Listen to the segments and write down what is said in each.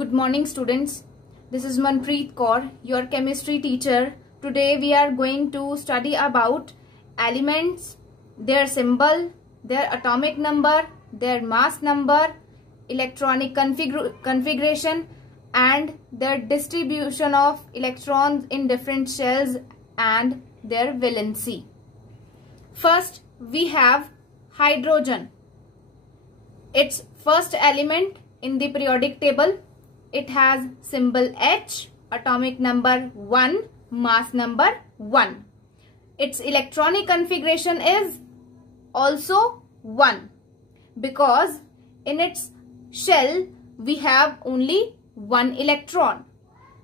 Good morning students. This is Manpreet Kaur, your chemistry teacher. Today we are going to study about elements, their symbol, their atomic number, their mass number, electronic configuration and their distribution of electrons in different shells and their valency. First we have hydrogen. Its first element in the periodic table. It has symbol H, atomic number 1, mass number 1. Its electronic configuration is also 1 because in its shell we have only one electron.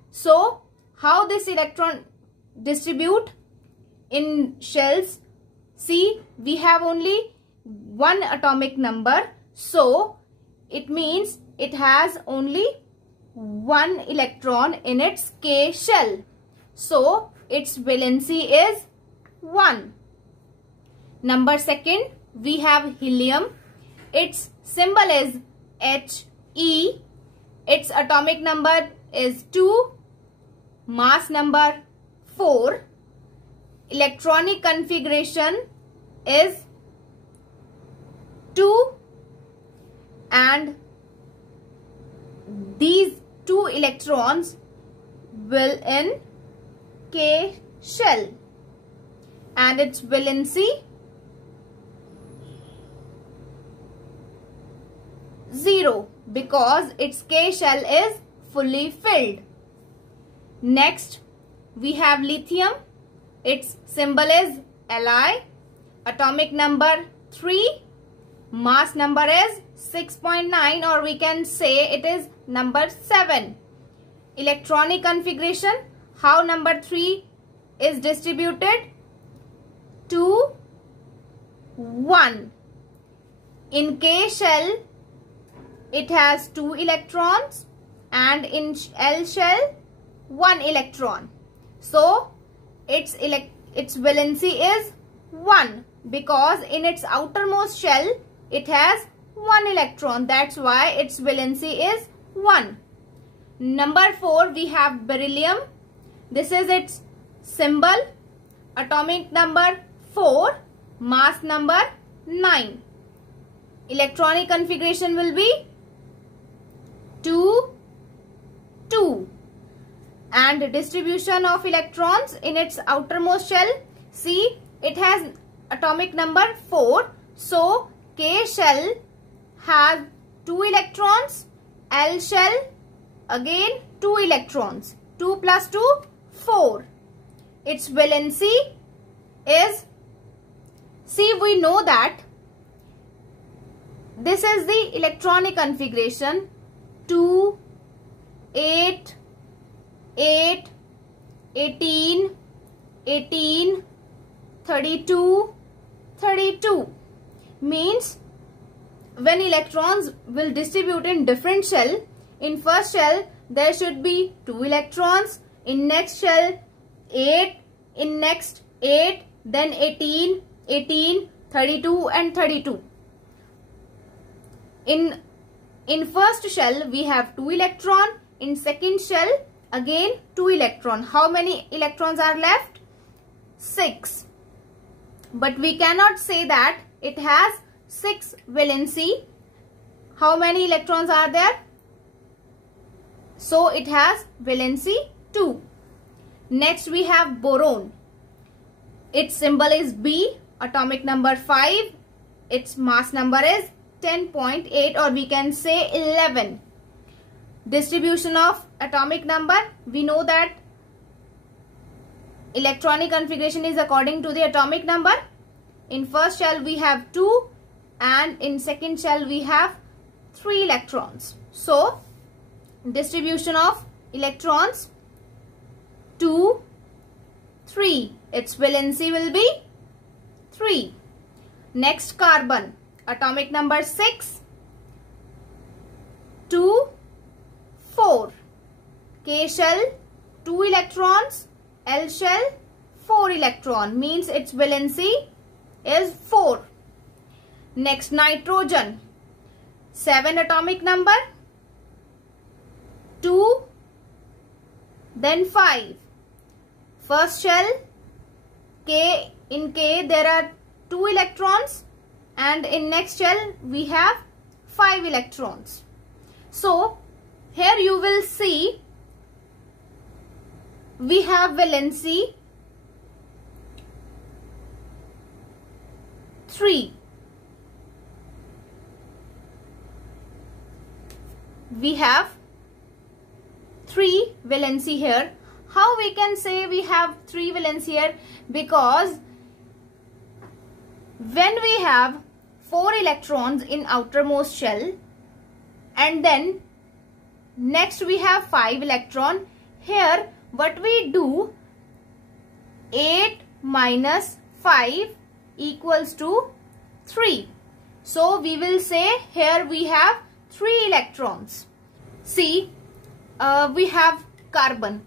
So how this electron distribute in shells? See, we have only one atomic number, so it means it has only one electron in its K shell. So its valency is 1. Number second, we have helium. Its symbol is He. Its atomic number is 2. Mass number 4. Electronic configuration is 2. And these 2 electrons will in K shell and its valency 0 because its K shell is fully filled. Next we have lithium. Its symbol is Li. Atomic number 3. Mass number is 6.9 or we can say it is number 7. Electronic configuration, how number 3 is distributed? 2, 1. In K shell it has 2 electrons and in L shell 1 electron. So its valency is 1 because in its outermost shell it has 1 electron. That's why its valency is 1. Number 4 we have beryllium. This is its symbol. Atomic number 4. Mass number 9. Electronic configuration will be 2, 2. And distribution of electrons in its outermost shell. See, it has atomic number 4. So K shell has 2 electrons, L shell again 2 electrons, 2 plus 2, 4. Its valency is, see, we know that this is the electronic configuration 2, 8, 8, 18, 18, 32, 32. Means when electrons will distribute in different shell, in first shell there should be 2 electrons, in next shell 8, in next 8, then 18, 18, 32 and 32. In first shell we have 2 electron, in second shell again 2 electron. How many electrons are left? 6. But we cannot say that it has 6 valency. How many electrons are there? So it has valency 2. Next we have boron. Its symbol is B. Atomic number 5. Its mass number is 10.8 or we can say 11. Distribution of atomic number. We know that electronic configuration is according to the atomic number. In first shell we have 2 and in second shell we have 3 electrons. So distribution of electrons 2, 3. Its valency will be 3. Next carbon. Atomic number 6, 2, 4. K shell 2 electrons, L shell 4 electron means its valency is 4. Next nitrogen, 7 atomic number, then 5. First shell, K, in K there are 2 electrons, and in next shell we have 5 electrons. So here you will see we have valency 3. We have 3 valency here. How we can say we have 3 valency here? Because when we have 4 electrons in outermost shell and then next we have 5 electron, here what we do, 8 minus 5 equals to 3. So we will say here we have 3 electrons. See, we have carbon.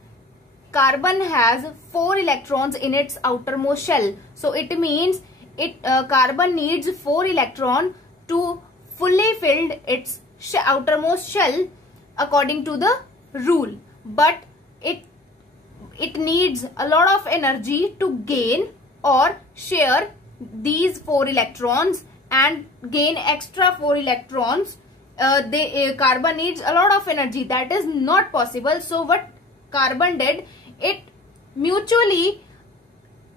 Carbon has 4 electrons in its outermost shell. So it means carbon needs 4 electrons to fully fill its outermost shell according to the rule. But it needs a lot of energy to gain or share these 4 electrons and gain extra 4 electrons. Carbon needs a lot of energy. That is not possible. So what carbon did, it mutually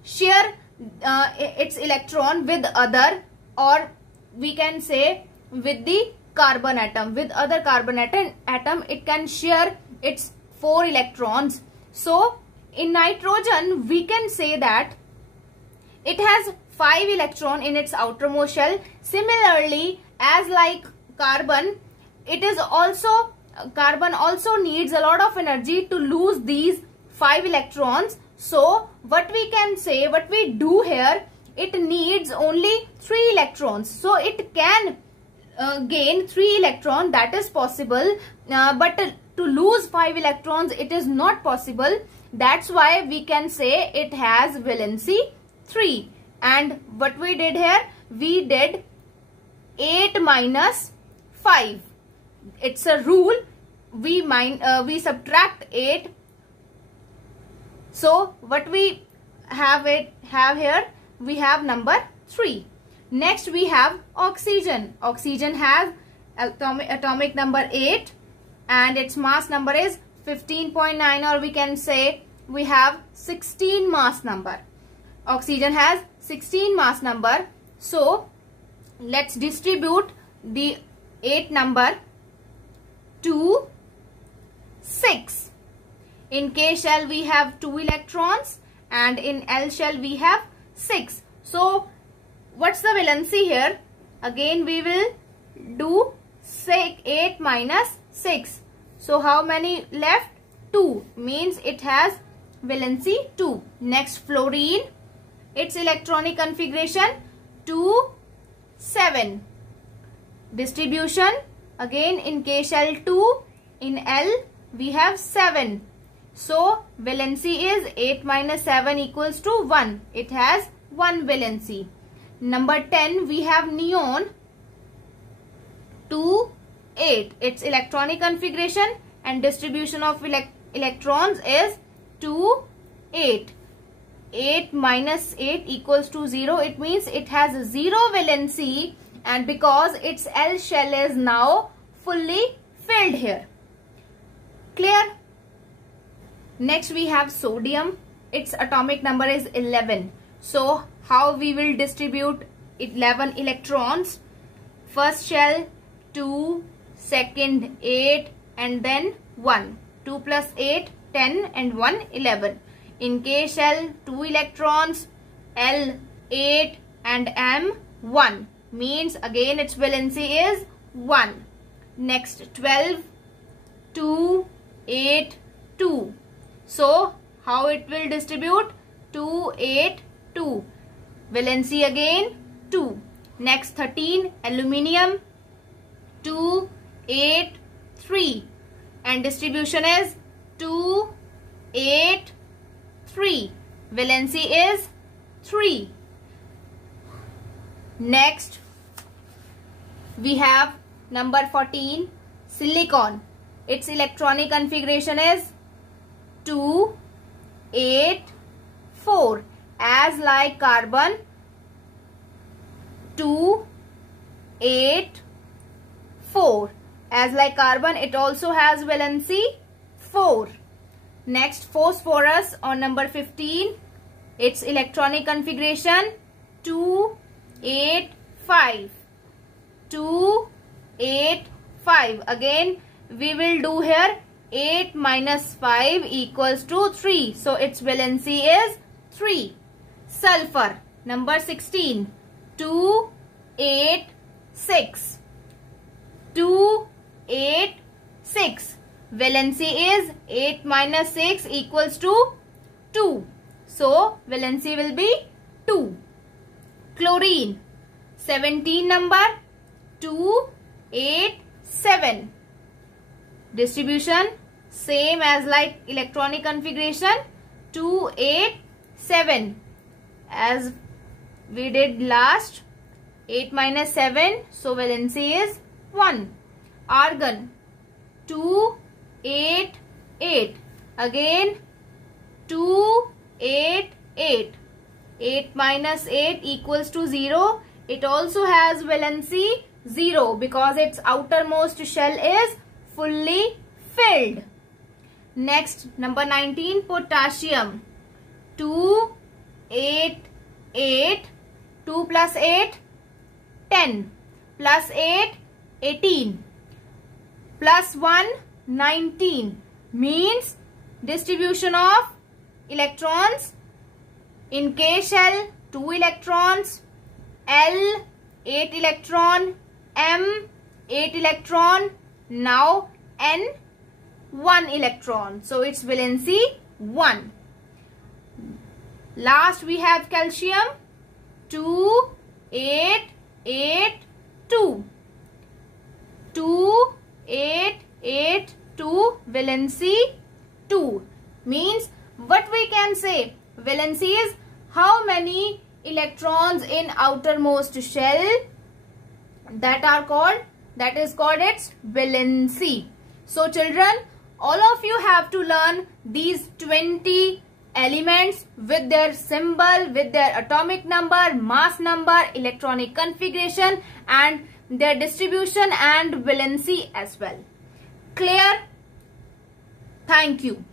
share its electron with other, or we can say with the carbon atom. With other carbon atom it can share its 4 electrons. So in nitrogen we can say that it has 5 electron in its outermost shell. Similarly, as like carbon, carbon also needs a lot of energy to lose these 5 electrons. So what we can say, what we do here, it needs only 3 electrons. So it can gain 3 electrons, that is possible, but to lose 5 electrons it is not possible. That's why we can say it has valency 3. And what we did here, we did 8 minus 5. It's a rule. We subtract 8. So what we have here, we have number 3. Next we have oxygen. Oxygen has atomic number 8 and its mass number is 15.9, or we can say we have 16 mass number. Oxygen has 16 mass number. So let's distribute the 8 number to 6. In K shell we have 2 electrons and in L shell we have 6. So what's the valency here? Again we will do 8 minus 6. So how many left? 2. Means it has valency 2. Next, fluorine. Its electronic configuration 2, 7. Distribution, again in K shell 2, in L we have 7. So valency is 8 minus 7 equals to 1. It has 1 valency. Number 10 we have neon, 2, 8. Its electronic configuration and distribution of electrons is 2, 8. 8 minus 8 equals to 0. It means it has 0 valency, and because its L shell is now fully filled here. Clear? Next we have sodium. Its atomic number is 11. So how we will distribute 11 electrons? First shell 2, second 8, and then 1. 2 plus 8, 10, and 1, 11. In K shell 2 electrons, L 8, and M 1. Means again its valency is 1. Next 12, 2, 8, 2. So how it will distribute? 2, 8, 2. Valency again 2. Next 13, aluminium, 2, 8, 3. And distribution is 2, 8, 3. Valency is 3. Next we have number 14, silicon. Its electronic configuration is 2, 8, 4. As like carbon, 2, 8, 4. As like carbon, it also has valency 4. Next, phosphorus on number 15. Its electronic configuration 2, 8, 5. 2, 8, 5. Again, we will do here 8 minus 5 equals to 3. So, its valency is 3. Sulfur, number 16. 2, 8, 6. 2, 8, 6. Valency is 8 minus 6 equals to 2. So, valency will be 2. Chlorine, 17 number. 2, 8, 7. Distribution same as like electronic configuration 2, 8, 7. As we did last, 8 minus 7. So, valency is 1. Argon, 2, 8, 8. Again 2, 8, 8. 8 minus 8 equals to 0. It also has valency 0 because its outermost shell is fully filled. Next, number 19, potassium. 2, 8, 8. 2 plus 8, 10. Plus 8, 18. Plus 1, 19. Means distribution of electrons. In K shell, 2 electrons. L, 8 electron. M, 8 electron. Now N, 1 electron. So its valency 1. Last we have calcium. 2, 8, 8, 2. 2, 8, 8, 2. Valency 2. Means what we can say? Valency is how many electrons in outermost shell that is called its valency. So children, all of you have to learn these 20 elements with their symbol, with their atomic number, mass number, electronic configuration and their distribution and valency as well. Clear? Thank you.